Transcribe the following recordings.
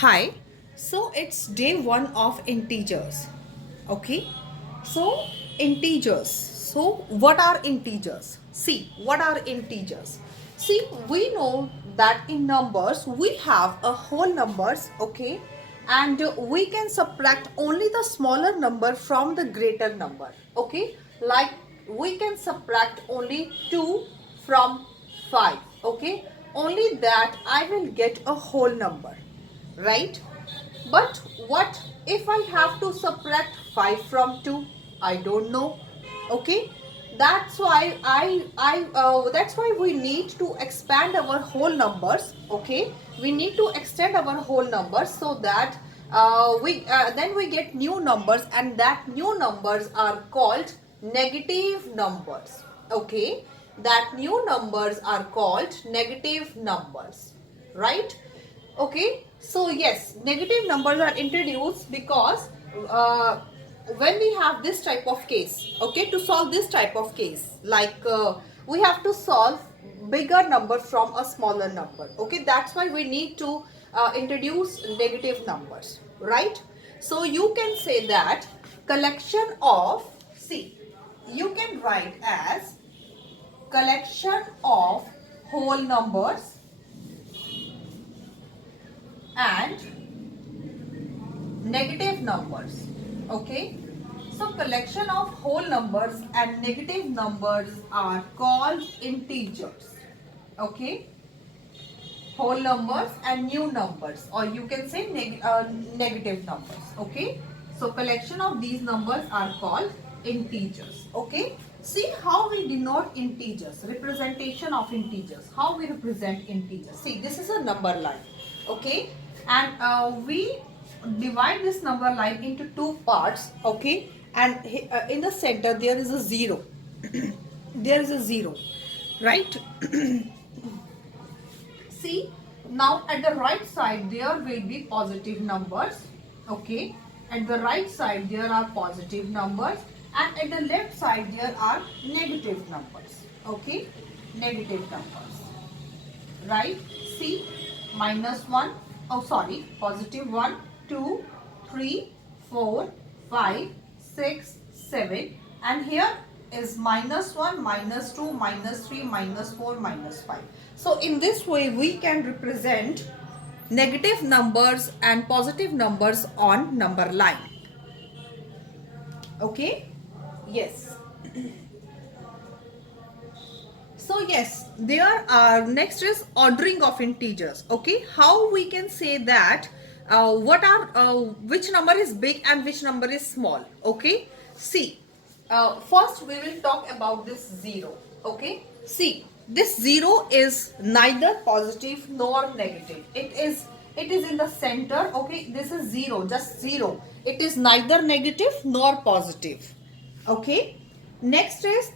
Hi, so it's day one of integers. Okay, so integers. So, what are integers? See, what are integers? See, we know that in numbers we have a whole numbers, okay, and we can subtract only the smaller number from the greater number, okay, like we can subtract only 2 from 5, okay, only that I will get a whole number, right? But what if I have to subtract 5 from 2? I don't know. Okay, that's why we need to expand our whole numbers. Okay, we need to extend our whole numbers so that we then we get new numbers, and that new numbers are called negative numbers. Okay, that new numbers are called negative numbers, right? Okay, so yes, negative numbers are introduced because when we have this type of case, okay, to solve this type of case, like we have to solve bigger number from a smaller number. Okay, that's why we need to introduce negative numbers, right? So you can say that collection of, see, you can write as collection of whole numbers and negative numbers. Okay, so collection of whole numbers and negative numbers are called integers. Okay, whole numbers and new numbers, or you can say negative numbers. Okay, so collection of these numbers are called integers. Okay, see how we denote integers, representation of integers, how we represent integers. See, this is a number line. Okay, and we divide this number line into two parts. Okay, and in the center there is a zero. There is a zero, right? See, now at the right side there will be positive numbers. Okay, at the right side there are positive numbers, and at the left side there are negative numbers. Okay, negative numbers, right? See, minus 1, oh sorry, positive 1, 2, 3, 4, 5, 6, 7, and here is minus 1, minus 2, minus 3, minus 4, minus 5. So in this way we can represent negative numbers and positive numbers on number line. Okay, yes. So yes, there are, next is ordering of integers. Okay, how we can say that what are which number is big and which number is small. Okay, see, first we will talk about this zero. Okay, see, this zero is neither positive nor negative. It is in the center. Okay, this is zero, just zero. It is neither negative nor positive. Okay, next is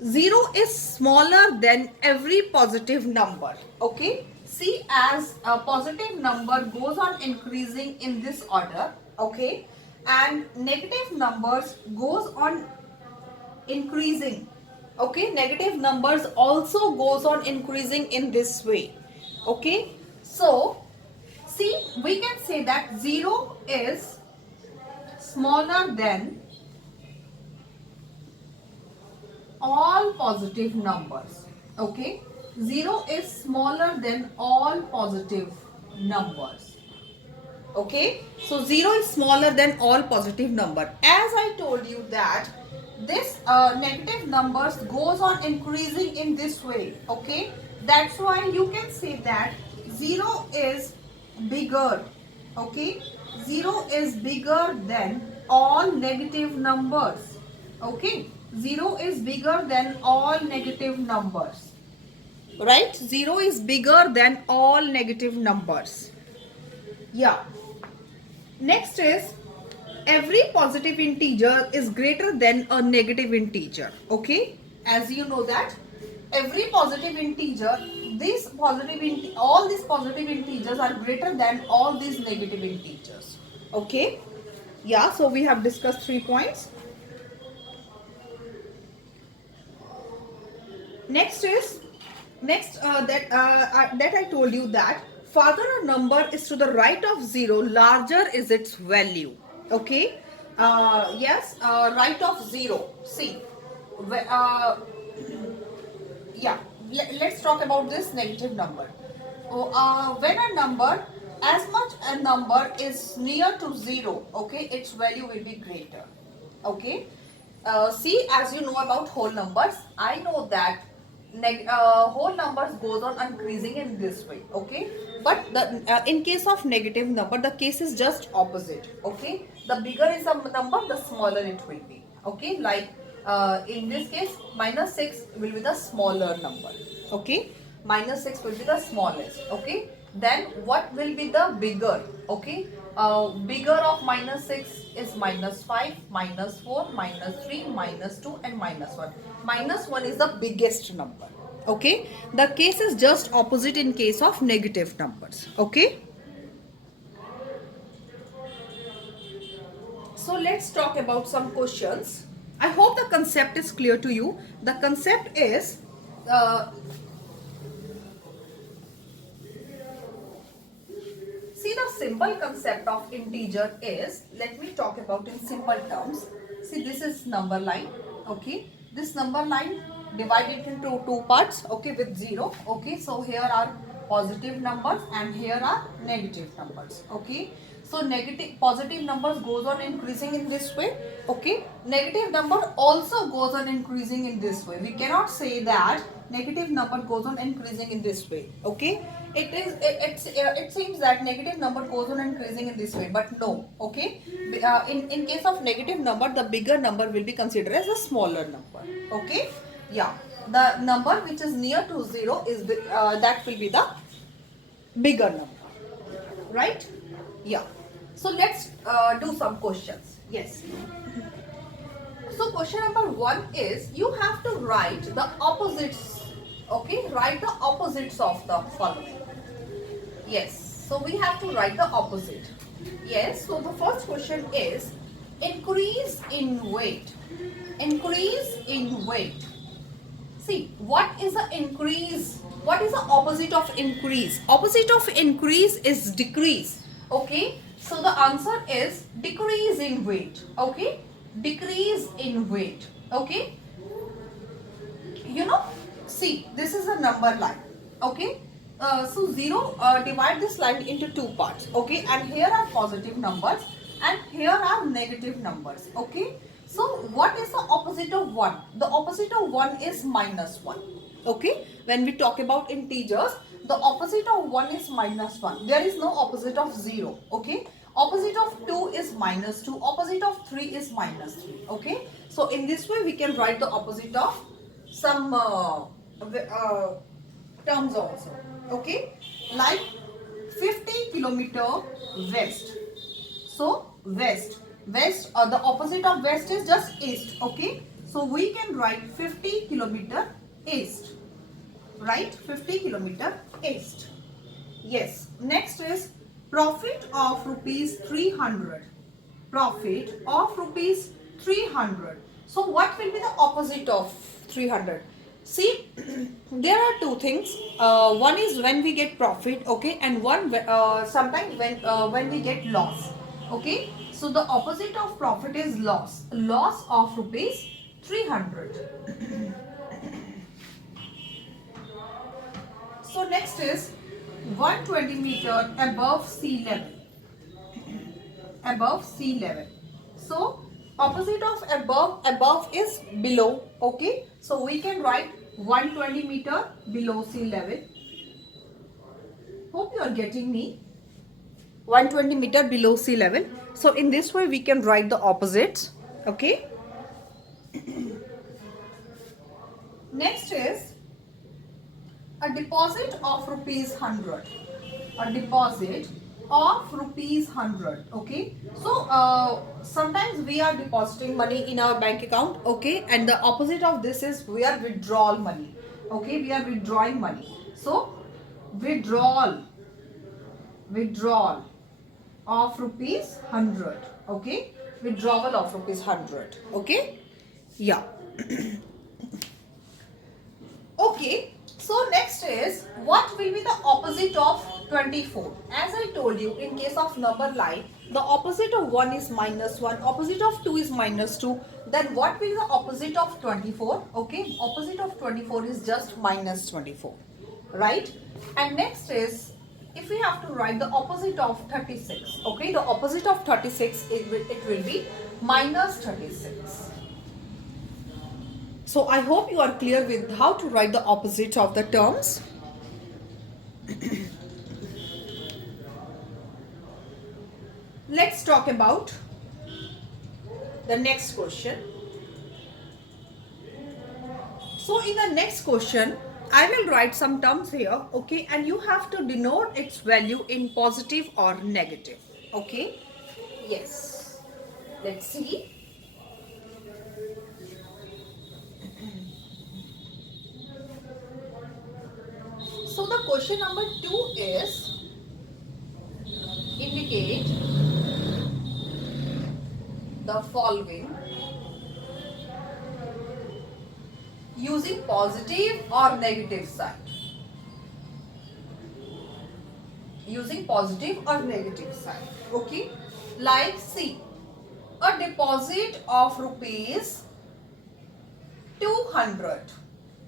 0 is smaller than every positive number. Okay, see, as a positive number goes on increasing in this order, okay, and negative numbers goes on increasing. Okay, negative numbers also goes on increasing in this way. Okay, so see, we can say that 0 is smaller than all positive numbers. Okay, 0 is smaller than all positive numbers. Okay, so 0 is smaller than all positive number. As I told you that this negative numbers goes on increasing in this way. Okay, that's why you can say that 0 is bigger. Okay, 0 is bigger than all negative numbers. Okay, 0 is bigger than all negative numbers, right? 0 is bigger than all negative numbers. Yeah, next is every positive integer is greater than a negative integer. Okay, as you know that every positive integer, all these positive integers are greater than all these negative integers. Okay, yeah, so we have discussed 3 points. Next is, that I told you that farther a number is to the right of 0, larger is its value. Okay. Yes, right of 0. See, yeah, let's talk about this negative number. When a number, as much a number is near to 0, okay, its value will be greater. Okay. See, as you know about whole numbers, I know that whole numbers goes on increasing in this way. Okay. But the in case of negative number, the case is just opposite. Okay. The bigger is the number, the smaller it will be. Okay. Like in this case, minus 6 will be the smaller number. Okay. Minus 6 will be the smallest. Okay. Then what will be the bigger? Okay. Bigger of minus 6 is minus 5, minus 4, minus 3, minus 2 and minus 1. Minus 1 is the biggest number. Okay. The case is just opposite in case of negative numbers. Okay. So let's talk about some questions. I hope the concept is clear to you. The concept is see, the simple concept of integer is, let me talk about in simple terms. See, this is number line. Okay, this number line divided into two parts. Okay, with 0. Okay, so here are positive numbers and here are negative numbers. Okay, so positive numbers goes on increasing in this way. Okay, negative number also goes on increasing in this way. We cannot say that negative number goes on increasing in this way. Okay, it seems that negative number goes on increasing in this way, but no. Okay, in case of negative number, the bigger number will be considered as a smaller number. Okay, yeah, the number which is near to 0 is that will be the bigger number, right? Yeah. So let's do some questions. Yes. So question number 1 is, you have to write the opposites. Okay, write the opposites of the following. Yes, so we have to write the opposite. Yes, so the first question is, increase in weight. Increase in weight. See, what is the increase? What is the opposite of increase? Opposite of increase is decrease. Okay, so the answer is decrease in weight. Okay, decrease in weight. Okay, you know, see, this is a number line. Okay, so 0, divide this line into two parts. Okay, and here are positive numbers and here are negative numbers. Okay, so what is the opposite of 1? The opposite of 1 is minus 1. Okay, when we talk about integers, the opposite of 1 is minus 1. There is no opposite of 0. Okay, opposite of 2 is minus 2. Opposite of 3 is minus 3. Okay, so in this way we can write the opposite of some terms also. Okay, like 50 kilometer west. So west, the opposite of west is just east. Okay, so we can write 50 kilometer east. Right, 50 kilometer east. Yes. Next is profit of rupees 300. Profit of rupees 300. So what will be the opposite of 300? See, there are two things. One is when we get profit, okay, and one sometimes when we get loss. Okay, so the opposite of profit is loss. Loss of rupees 300. So next is 120 meter above sea level. Above sea level. So opposite of above is below. Okay, so we can write 120 meter below sea level. Hope you are getting me. 120 meter below sea level. So in this way we can write the opposites. Okay. Next is a deposit of rupees 100. A deposit of rupees 100. Okay, so sometimes we are depositing money in our bank account. Okay, and the opposite of this is we are withdrawal money. Okay, we are withdrawing money. So withdrawal of rupees 100. Okay, withdrawal of rupees 100. Okay, yeah. Okay, so next is, what will be the opposite of 24. As I told you, in case of number line, the opposite of 1 is -1, opposite of 2 is -2. Then what will be the opposite of 24? Okay, opposite of 24 is just -24, right? And next is, if we have to write the opposite of 36, okay, the opposite of 36, it will be -36. So I hope you are clear with how to write the opposite of the terms. Let's talk about the next question. So in the next question, I will write some terms here, okay, and you have to denote its value in positive or negative, okay? Yes. Let's see. So the question number 2 is, indicate the following using positive or negative sign. Using positive or negative sign. Okay. Like see, a deposit of rupees 200.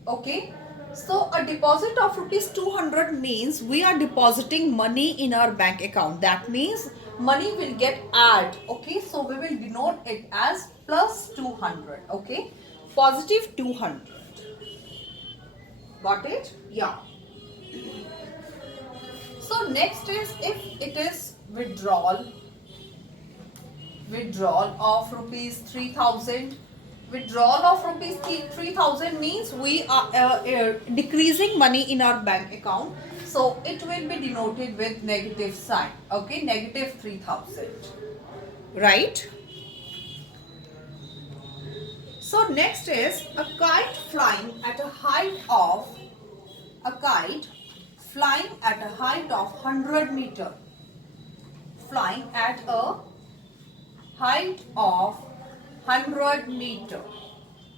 Okay. So a deposit of rupees 200 means we are depositing money in our bank account. That means money will get added. Okay. So we will denote it as plus 200. Okay. Positive 200. Got it? Yeah. So next is, if it is withdrawal of rupees 3000. Withdrawal of rupees 3000 means we are decreasing money in our bank account. So it will be denoted with negative sign. Okay, negative 3000. Right? So next is a kite flying at a height of 100 meter. Flying at a height of 100 meter.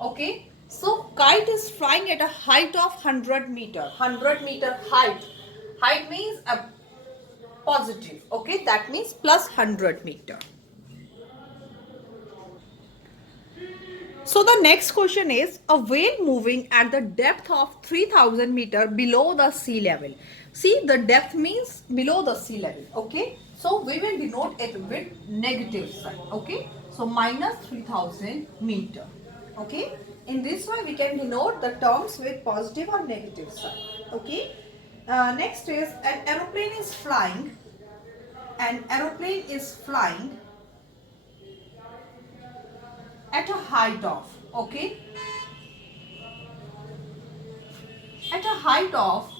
Okay. So kite is flying at a height of 100 meter. 100 meter height. Height means a positive. Okay. That means plus 100 meter. So the next question is, a whale moving at the depth of 3000 meter below the sea level. See, the depth means below the sea level. Okay. So we will denote it with negative sign. Okay. So minus 3000 meter. Okay. In this way we can denote the terms with positive or negative sign. Okay. Next is, an aeroplane is flying. An aeroplane is flying at a height of, okay, at a height of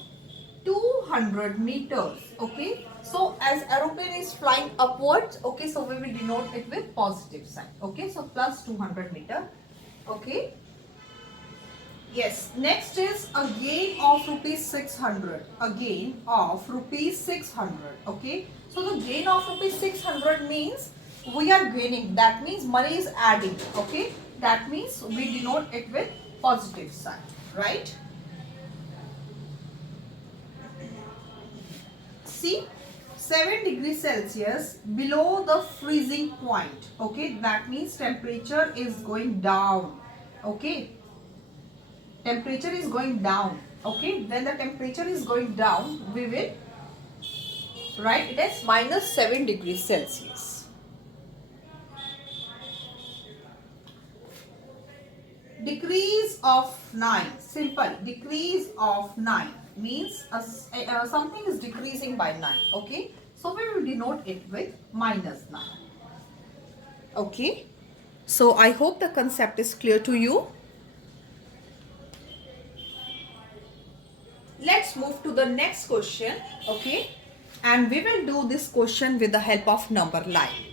200 meters. Okay. So as aeroplane is flying upwards, okay, so we will denote it with positive sign. Okay. So plus 200 meter. Okay. Yes. Next is a gain of rupees 600. A gain of rupees 600. Okay. So the gain of rupees 600 means we are gaining. That means money is adding. Okay. That means we denote it with positive sign. Right. See, 7 degrees Celsius below the freezing point. Okay. That means temperature is going down. Okay. Temperature is going down. Okay. When the temperature is going down, we will write it as minus 7 degrees Celsius. Decrease of 9. Simple. Decrease of 9 means something is decreasing by 9. Okay. So we will denote it with minus 9. Okay. So I hope the concept is clear to you. Let's move to the next question. Okay. And we will do this question with the help of number line.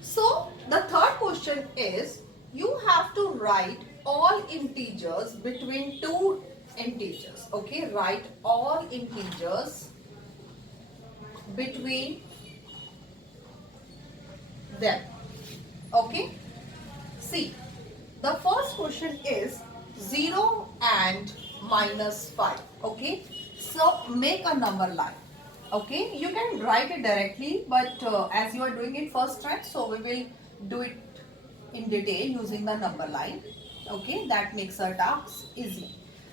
So the third question is, you have to write all integers between two integers. Okay, write all integers between them. Okay. See, the first question is 0 and minus 5. Okay. So make a number line. Okay. You can write it directly, but as you are doing it first time, so we will do it in detail using the number line. Okay. That makes our task easy.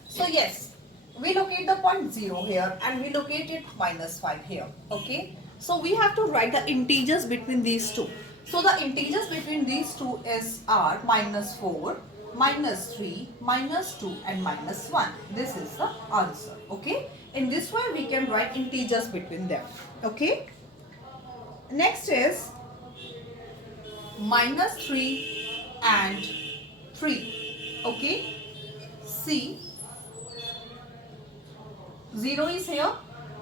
So yes, we locate the point 0 here and we locate it minus 5 here. Okay. So we have to write the integers between these two. So the integers between these two are minus 4, minus 3, minus 2 and minus 1. This is the answer. Okay. In this way we can write integers between them. Okay. Next is minus 3 and 3. Okay. See, 0 is here,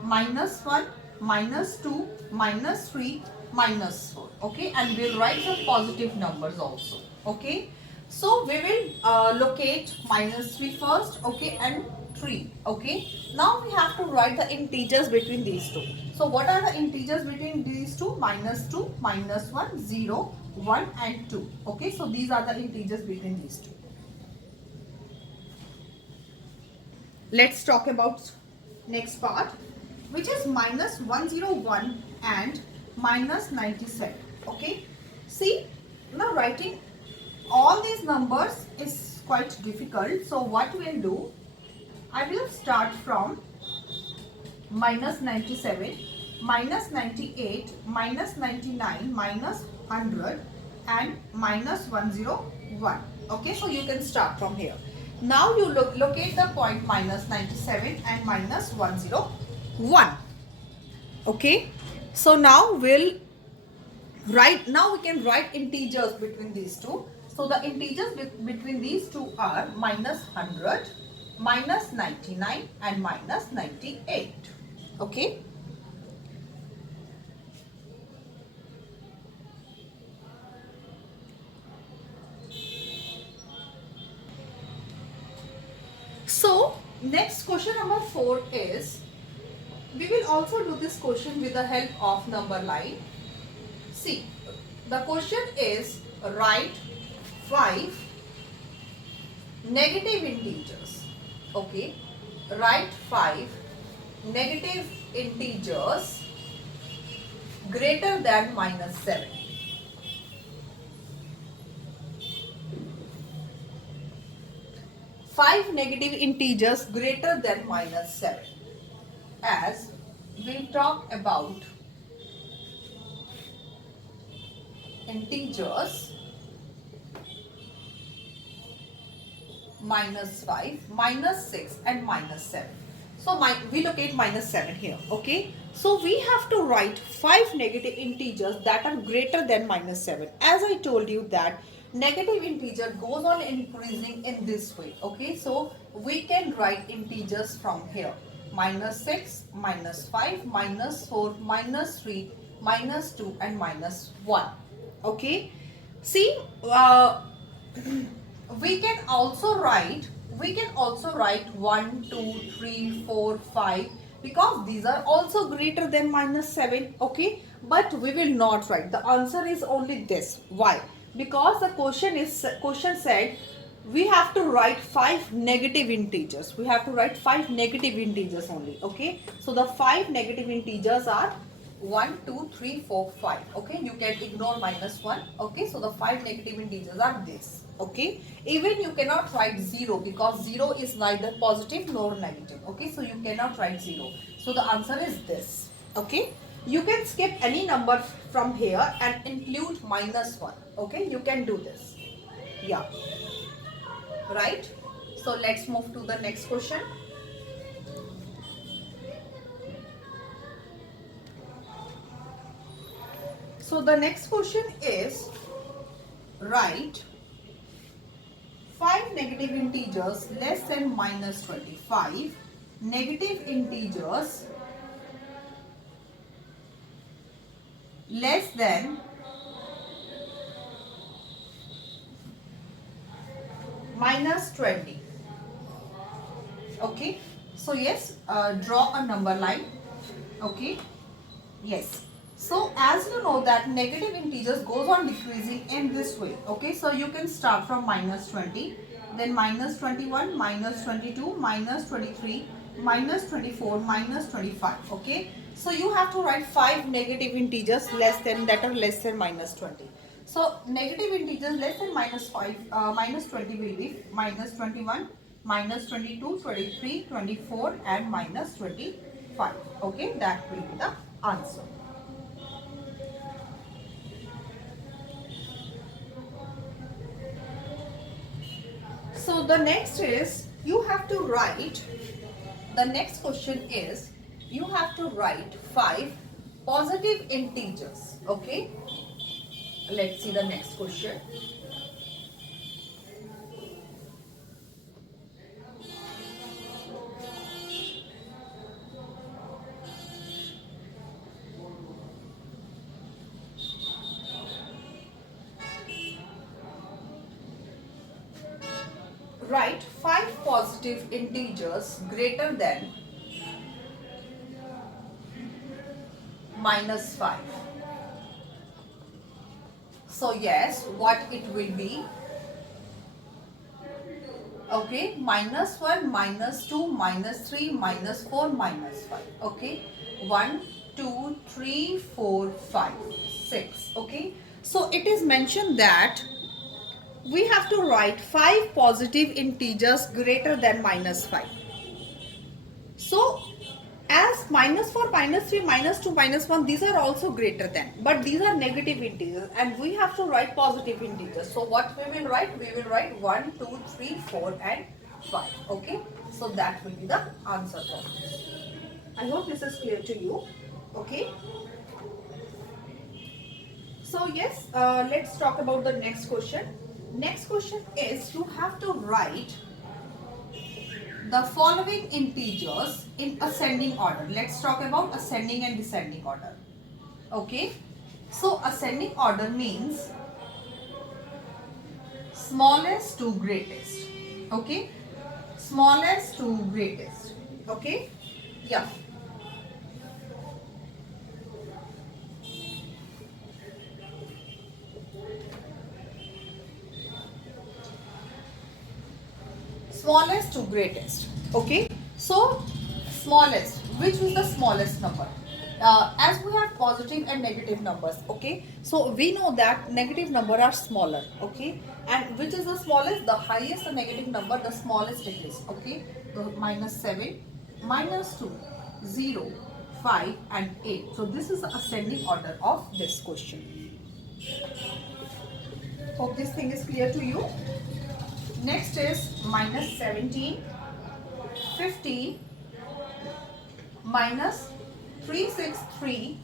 minus 1, minus 2, minus 3, minus 4. Okay, and we'll write some positive numbers also. Okay, so we will locate minus 3 first. Okay, and 3. Okay, now we have to write the integers between these two. So what are the integers between these two? Minus 2, minus 1, 0, 1 and 2. Okay, so these are the integers between these two. Let's talk about next part, which is minus 101 and minus 97. Okay, see, now writing all these numbers is quite difficult. So what we'll do, I will start from minus 97, minus 98, minus 99, minus 100 and minus 101. Okay, so you can start from here. Now you locate the point minus 97 and minus 101. Okay, so now we can write integers between these two. So the integers between these two are minus 100, minus 99 and minus 98. Okay. So next question number 4 is, we will also do this question with the help of number line. See, the question is write 5 negative integers. Okay, write 5 negative integers greater than minus 7. Five negative integers greater than minus 7. As we talk about integers minus 5, minus 6 and minus 7. So we locate minus 7 here. Okay. So we have to write 5 negative integers that are greater than minus 7. As I told you that negative integer goes on increasing in this way. Okay. So we can write integers from here. Minus 6, minus 5, minus 4, minus 3, minus 2 and minus 1. Okay. See, we can also write 1, 2, 3, 4, 5 because these are also greater than minus 7. Okay, but we will not write. The answer is only this. Why? Because the question said we have to write 5 negative integers. We have to write 5 negative integers only. Okay, so the 5 negative integers are 1, 2, 3, 4, 5. Okay, you can ignore minus 1. Okay, so the 5 negative integers are this. Okay, even you cannot write 0 because 0 is neither positive nor negative. Okay, so you cannot write 0. So the answer is this. Okay, you can skip any number from here and include minus 1. Okay, you can do this. Yeah, right. So let's move to the next question. So the next question is write 5 negative integers less than minus 25, negative integers less than minus 20. Okay, so yes, draw a number line. Okay, yes. So as you know that negative integers goes on decreasing in this way. Okay, so you can start from minus 20, then minus 21, minus 22, minus 23, minus 24, minus 25. Okay, so you have to write 5 negative integers less than that are less than minus 20. So negative integers less than minus 5, minus 20 will be minus 21, minus 22, 23, 24 and minus 25. Okay, that will be the answer. So the next is you have to write, the next question is you have to write 5 positive integers. Okay, let's see the next question. Write 5 positive integers greater than minus 5. So yes, what it will be? Okay, minus 1, minus 2, minus 3, minus 4, minus 5. Okay, 1, 2, 3, 4, 5, 6. Okay, so it is mentioned that we have to write 5 positive integers greater than minus 5. So as minus 4, minus 3, minus 2, minus 1, these are also greater than, but these are negative integers and we have to write positive integers. So what we will write? We will write 1, 2, 3, 4 and 5. Okay, so that will be the answer for this. I hope this is clear to you. Okay, so yes, let's talk about the next question. Next question is you have to write the following integers in ascending order. Let's talk about ascending and descending order. Okay, so ascending order means smallest to greatest. Okay, smallest to greatest. Okay, yeah. Smallest to greatest. Okay, so smallest, which is the smallest number? As we have positive and negative numbers. Okay, so we know that negative number are smaller. Okay, and which is the smallest? The highest the negative number, the smallest it is. Okay, the minus 7, minus 2, 0, 5 and 8. So this is the ascending order of this question. Hope this thing is clear to you. Next is minus 17, 15, minus 363,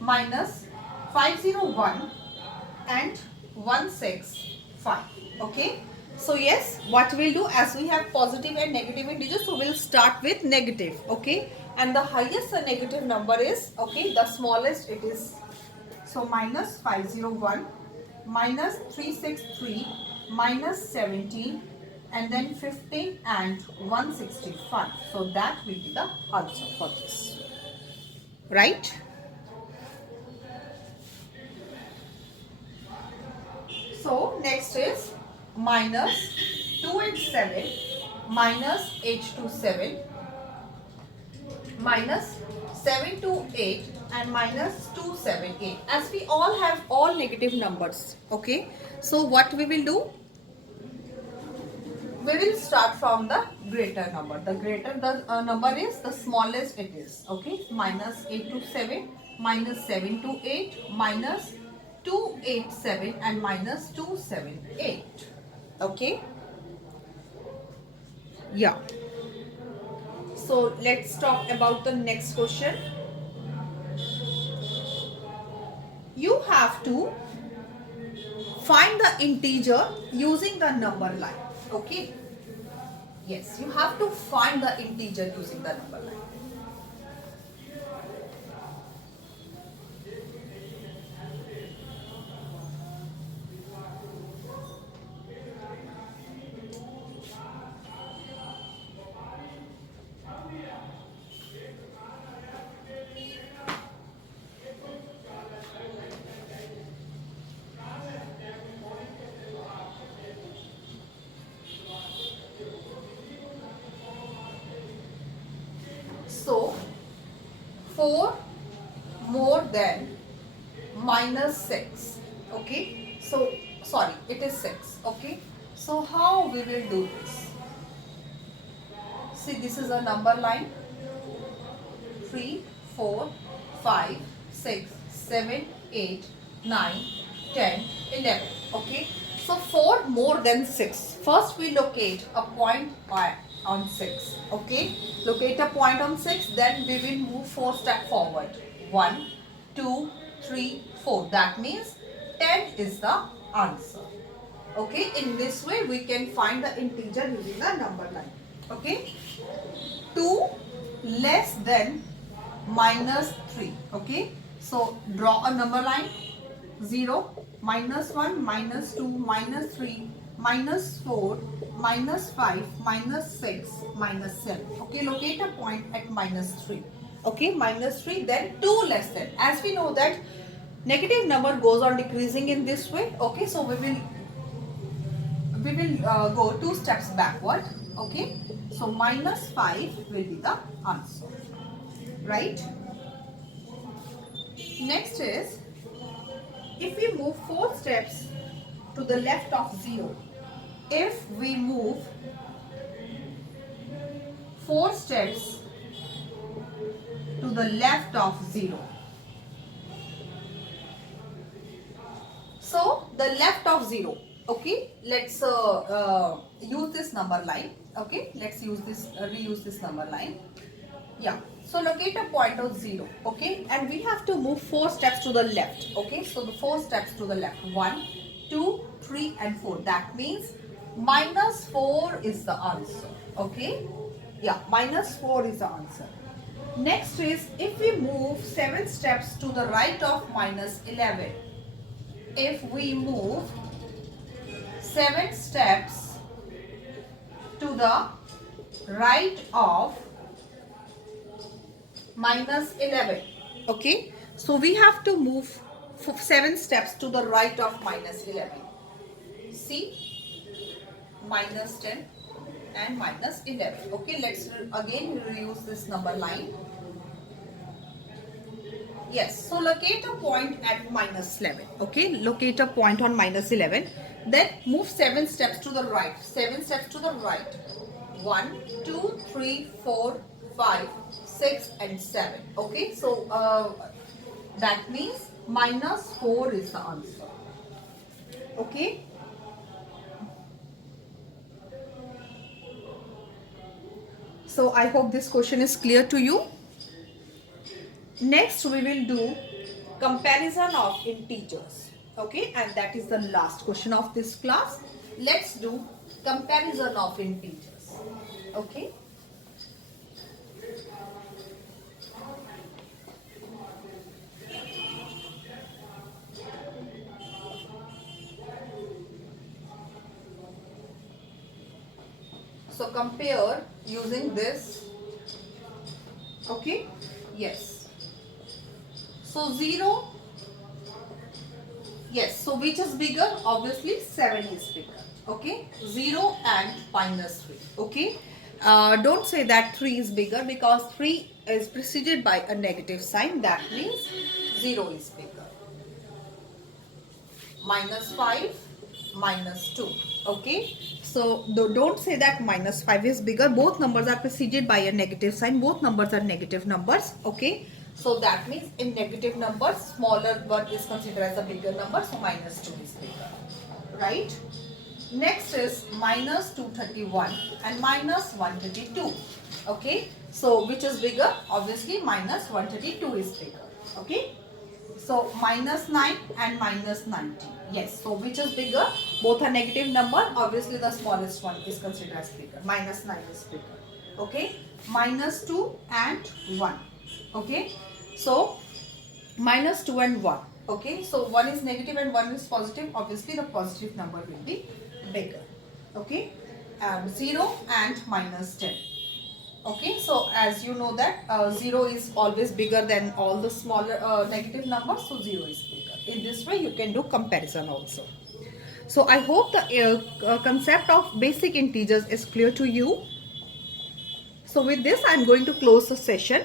minus 501 and 165. Okay. So yes, what we'll do, as we have positive and negative integers, so we'll start with negative. Okay. And the highest the negative number is, okay, the smallest it is. So minus 501, minus 363, minus 17 and then 15 and 165. So that will be the answer for this. Right? So next is minus 287, minus 827, minus 728 and minus 278. As we all have all negative numbers. Okay. So what we will do? We will start from the greater number. The greater the number is, the smallest it is. Okay, minus 8 to 7, minus 7 to 8, minus 287 and minus 278. Okay, yeah. So let's talk about the next question. You have to find the integer using the number line. Okay, yes, you have to find the integer using the number line. 4 more than minus 6. Okay, so sorry, it is 6. Okay, so how we will do this? See, this is a number line. 3, 4, 5, 6, 7, 8, 9, 10, 11. Okay, so 4 more than 6. First we locate a point on 6. Okay, locate a point on 6, then we will move 4 steps forward. 1, 2, 3, 4. That means 10 is the answer. Okay, in this way we can find the integer using the number line. Okay, 2 less than minus 3. Okay, so draw a number line. 0, minus 1, minus 2, minus 3, minus 4, minus 5, minus 6, minus 7. Okay, locate a point at minus 3. Okay, minus 3, then 2 less than. As we know that negative number goes on decreasing in this way. Okay, so we will go 2 steps backward. Okay, so minus 5 will be the answer, right? Next is, if we move 4 steps to the left of 0, if we move 4 steps to the left of 0, so the left of 0, okay, let's use this number line. Okay, let's use this reuse this number line. Yeah, so locate a point of 0. Okay, and we have to move 4 steps to the left. Okay, so the 4 steps to the left, 1, 2, 3 and 4. That means minus 4 is the answer. Okay, yeah, minus 4 is the answer. Next is, if we move 7 steps to the right of minus 11, if we move 7 steps to the right of minus 11. Okay, so we have to move 7 steps to the right of minus 11. See, minus 10 and minus 11. Okay, let's again reuse this number line. Yes, so locate a point at minus 11. Okay, locate a point on minus 11. Then move 7 steps to the right. 7 steps to the right. 1, 2, 3, 4, 5, 6 and 7. Okay, so that means minus 4 is the answer. Okay. So I hope this question is clear to you. Next we will do comparison of integers. Okay, and that is the last question of this class. Let's do comparison of integers. Okay. So compare using this. Okay, yes. So 0, yes, so which is bigger? Obviously 7 is bigger. Okay, 0 and minus 3. Okay, don't say that 3 is bigger, because 3 is preceded by a negative sign. That means 0 is bigger. Minus 5, minus 2. Okay, so don't say that minus 5 is bigger. Both numbers are preceded by a negative sign. Both numbers are negative numbers. Okay, so that means in negative numbers, smaller one is considered as a bigger number. So minus 2 is bigger, right? Next is minus 231 and minus 132. Okay, so which is bigger? Obviously minus 132 is bigger. Okay, so minus 9 and minus 90. Yes, so which is bigger? Both are negative number. Obviously the smallest one is considered as bigger. Minus 9 is bigger. Okay, minus 2 and 1. Okay, so minus 2 and 1. Okay, so 1 is negative and 1 is positive. Obviously the positive number will be bigger. Okay, 0 and minus 10. Okay, so as you know that 0 is always bigger than all the smaller negative numbers, so 0 is bigger. In this way you can do comparison also. So I hope the concept of basic integers is clear to you. So with this I am going to close the session.